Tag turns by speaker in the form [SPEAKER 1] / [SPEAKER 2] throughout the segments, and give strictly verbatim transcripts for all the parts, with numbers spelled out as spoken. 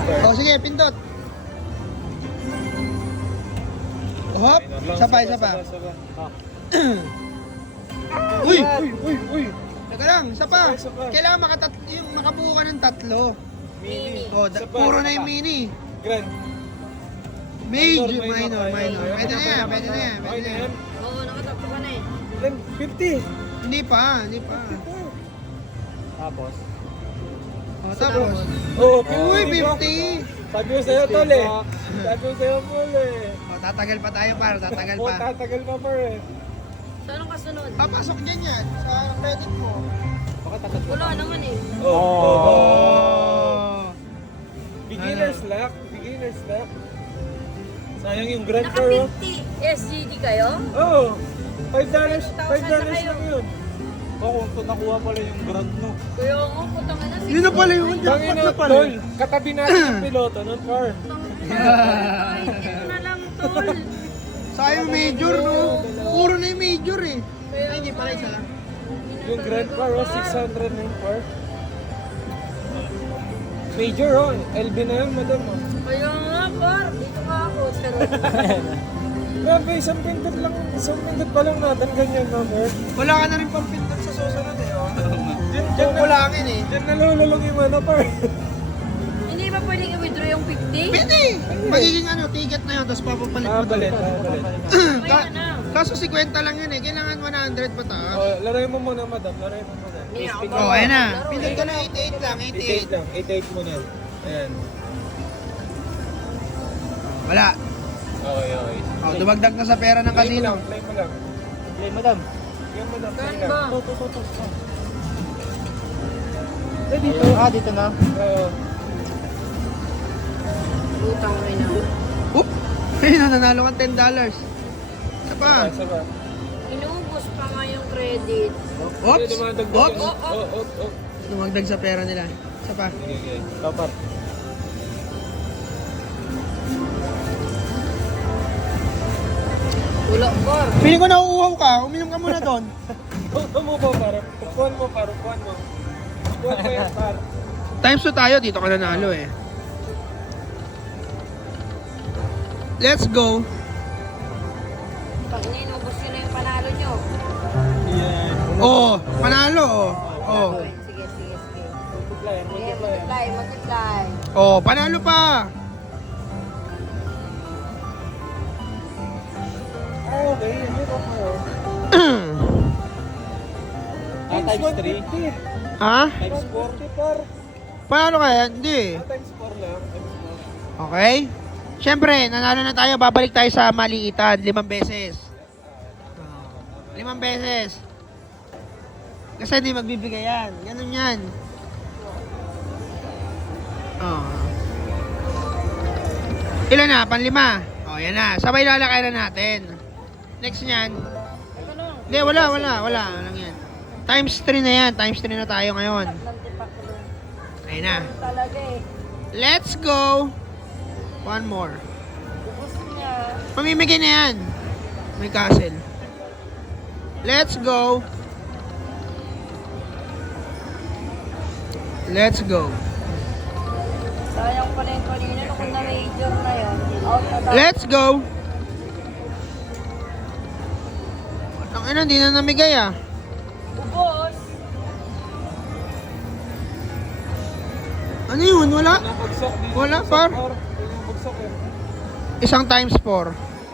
[SPEAKER 1] par.
[SPEAKER 2] O, sige, pindot. Hop, isa pa, isa pa. Uy!
[SPEAKER 1] Uy, uy, uy.
[SPEAKER 2] Teka lang, isa pa.
[SPEAKER 1] Isa pa, isa pa.
[SPEAKER 2] Kailangan makatat yung makabuo ka ng tatlo.
[SPEAKER 1] Mini.
[SPEAKER 2] O, da-
[SPEAKER 1] Isa pa,
[SPEAKER 2] puro
[SPEAKER 1] isa
[SPEAKER 2] na yung
[SPEAKER 1] pa.
[SPEAKER 2] mini.
[SPEAKER 1] Grand.
[SPEAKER 2] Major,
[SPEAKER 1] Minor,
[SPEAKER 2] minor,
[SPEAKER 1] minor.
[SPEAKER 2] minor. Pwede na yan, pwede na yan,
[SPEAKER 1] Okay
[SPEAKER 2] pwede
[SPEAKER 1] na
[SPEAKER 2] na
[SPEAKER 1] yan.
[SPEAKER 2] yan.
[SPEAKER 3] Oo, nakatakto ka na eh.
[SPEAKER 1] Then, fifty.
[SPEAKER 2] Hindi pa, hindi pa.
[SPEAKER 4] Tapos,
[SPEAKER 2] O, tapos.
[SPEAKER 1] Oh,
[SPEAKER 2] Uy, fifty!
[SPEAKER 1] Sabi ko sa'yo, tol eh. Sabi ko sa'yo, tol eh.
[SPEAKER 2] O, tatagal pa tayo, par, tatagal
[SPEAKER 1] Oh,
[SPEAKER 2] pa.
[SPEAKER 1] tatagal pa par eh.
[SPEAKER 3] So, anong kasunod?
[SPEAKER 2] Papasok dyan yan, sa credit mo.
[SPEAKER 4] baka tatatlo.
[SPEAKER 3] Wala naman eh.
[SPEAKER 1] Oh, oh, oh.
[SPEAKER 2] Oh!
[SPEAKER 1] Beginner's luck. Beginner's luck. Sayang yung grand
[SPEAKER 3] Naka
[SPEAKER 1] par oh.
[SPEAKER 3] fifty S G D kayo?
[SPEAKER 1] Oo. five dollars.
[SPEAKER 3] two thousand
[SPEAKER 1] five dollars
[SPEAKER 3] na kayo.
[SPEAKER 1] lang yun.
[SPEAKER 4] Oh, kung ito nakuha pala yung grad, no?
[SPEAKER 3] Kuya ko, putang na.
[SPEAKER 2] Yun na pala yun,
[SPEAKER 1] Tangin
[SPEAKER 2] jackpot
[SPEAKER 1] na,
[SPEAKER 2] na pala.
[SPEAKER 1] tol. Katabi natin yung piloto nun, par.
[SPEAKER 3] Ay, ito na lang, tol.
[SPEAKER 2] Sayang major, no? Puro na yung major eh. Ay, hindi pala isa lang.
[SPEAKER 1] Yung grand par oh, six hundred na yung par. Major oh, L B na yun, madam oh.
[SPEAKER 3] Kaya nga, par. Dito nga ako. Pero,
[SPEAKER 1] Grabe, isang pindot lang, isang pindot pa lang natin, ganyan na, par.
[SPEAKER 2] Wala ka na rin pang pindot sa susunod eh, oh.
[SPEAKER 1] Diyan, diyan na,
[SPEAKER 2] Kukulangin eh.
[SPEAKER 1] diyan nalululong yung ano, par.
[SPEAKER 3] hindi ba pwedeng i-withdraw yung fifty?
[SPEAKER 2] Pwede! Magiging ano, ticket na yun, tapos papapalit mo
[SPEAKER 1] Ah, balit,
[SPEAKER 2] talaga.
[SPEAKER 1] ah, balit.
[SPEAKER 2] Ka-
[SPEAKER 3] Kaya na.
[SPEAKER 2] kaso fifty lang yun eh, kailangan one hundred pa taas.
[SPEAKER 1] Oh, laruin mo muna, madam, laruin mo muna.
[SPEAKER 3] Hindi ako
[SPEAKER 2] Oh, ayan na.
[SPEAKER 3] laro
[SPEAKER 2] Pindot
[SPEAKER 3] eh.
[SPEAKER 2] ka na eighty-eight lang,
[SPEAKER 1] eighty-eight
[SPEAKER 2] eighty-eight.
[SPEAKER 1] lang, eighty-eight muna. Ayan.
[SPEAKER 2] Wala.
[SPEAKER 1] Okay, okay.
[SPEAKER 2] Oh, dumagdag na sa pera ng
[SPEAKER 1] Play mo
[SPEAKER 2] casino.
[SPEAKER 1] lang, play mo lang.
[SPEAKER 4] Play, madam.
[SPEAKER 1] Yan, madam, play
[SPEAKER 3] Saan
[SPEAKER 1] lang.
[SPEAKER 3] ba?
[SPEAKER 4] Ito, ito, ito, ito. Eh, dito. Ah, dito na.
[SPEAKER 1] Oo.
[SPEAKER 3] Utang rin na.
[SPEAKER 2] Oop! Ayun, nanalo ka ten dollars. Isa pa.
[SPEAKER 1] Isa ba?
[SPEAKER 3] Inubos pa nga yung credit.
[SPEAKER 2] Oops!
[SPEAKER 1] Sige, dumadagdag
[SPEAKER 2] Oops!
[SPEAKER 1] yun. Oh, oh, oh.
[SPEAKER 2] Dumagdag sa pera nila. Isa pa.
[SPEAKER 1] Okay, okay.
[SPEAKER 4] Kapar.
[SPEAKER 3] Wala, par.
[SPEAKER 2] Feeling ko nauuhaw ka, uminom ka muna doon.
[SPEAKER 1] Ito mo ba, para? Pukuhan mo, para. Pukuhan mo. Pukuhan mo yan, para.
[SPEAKER 2] Times two tayo, dito ka nanalo eh. Let's go.
[SPEAKER 3] Pag inubos nyo na yung panalo nyo.
[SPEAKER 1] Yan.
[SPEAKER 2] Oh, panalo oh. Oh.
[SPEAKER 3] Okay, sige, sige, sige.
[SPEAKER 1] Multiply,
[SPEAKER 3] Sige,
[SPEAKER 1] multiply.
[SPEAKER 3] multiply, multiply.
[SPEAKER 2] Oh, panalo pa.
[SPEAKER 1] Ah, okay. Hindi ko pa.
[SPEAKER 4] Ah, times three.
[SPEAKER 2] ha?
[SPEAKER 4] Times four.
[SPEAKER 1] forty par.
[SPEAKER 2] Panalo kaya? Hindi.
[SPEAKER 1] Ah, times four lang. Times four.
[SPEAKER 2] Okay? Siyempre, nanalo na tayo. Babalik tayo sa maliitan. Limang beses. Limang beses. Kasi hindi magbibigay yan. Ganun yan. Oh. Ilan na? Panlima. Oh, yan na. Sabay lalakay na natin. Next niyan.
[SPEAKER 3] Ito na.
[SPEAKER 2] Hindi, wala, wala. Wala. Walang yan. Times three na yan. Times three na tayo ngayon.
[SPEAKER 3] Lantipak ko doon.
[SPEAKER 2] Ayun na.
[SPEAKER 3] Talaga eh.
[SPEAKER 2] Let's go. One more.
[SPEAKER 3] Ubus niya.
[SPEAKER 2] Pamimigay na yan. May castle. Let's go. Let's go.
[SPEAKER 3] Sayang pala yung kanina no, kung na-major na yun. Out na tayo.
[SPEAKER 2] Let's go. Ang ina, hindi na namigay ah.
[SPEAKER 3] Ubos.
[SPEAKER 2] Ano yun? Wala?
[SPEAKER 1] Nabagsak dito.
[SPEAKER 2] Wala,
[SPEAKER 1] Bagsak,
[SPEAKER 2] par.
[SPEAKER 1] Yung bagsak eh.
[SPEAKER 2] Isang times four.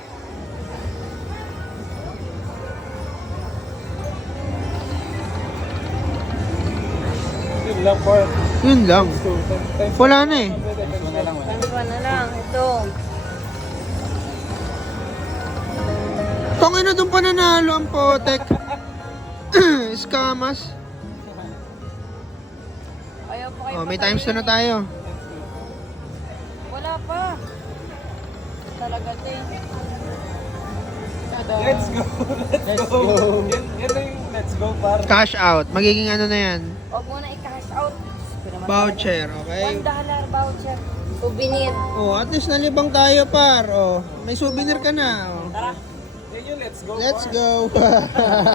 [SPEAKER 1] Yun lang, par.
[SPEAKER 2] Yun lang.
[SPEAKER 1] So, times- times-
[SPEAKER 2] Wala na eh.
[SPEAKER 4] Times one na lang, madam.
[SPEAKER 3] Times one na lang. Ito.
[SPEAKER 2] Tangina doon pa nanalo ang potek. Scamas.
[SPEAKER 3] Ayaw pa kayo
[SPEAKER 2] Oh, may
[SPEAKER 3] patayin
[SPEAKER 2] times two na
[SPEAKER 3] eh.
[SPEAKER 2] tayo.
[SPEAKER 3] Wala pa. Talaga din.
[SPEAKER 1] Let's go. Let's,
[SPEAKER 4] Let's
[SPEAKER 1] go.
[SPEAKER 4] go.
[SPEAKER 1] Yan, yan na yung let's go, par.
[SPEAKER 2] Cash out. Magiging ano na yan?
[SPEAKER 3] Huwag muna i-cash out.
[SPEAKER 2] Voucher, okay?
[SPEAKER 3] One dollar voucher. Souvenir.
[SPEAKER 2] Oh, at least nalibang tayo par. Oh, may souvenir ka na. Oh.
[SPEAKER 3] Tara.
[SPEAKER 1] Yan yung let's go,
[SPEAKER 2] Let's
[SPEAKER 1] par.
[SPEAKER 2] go.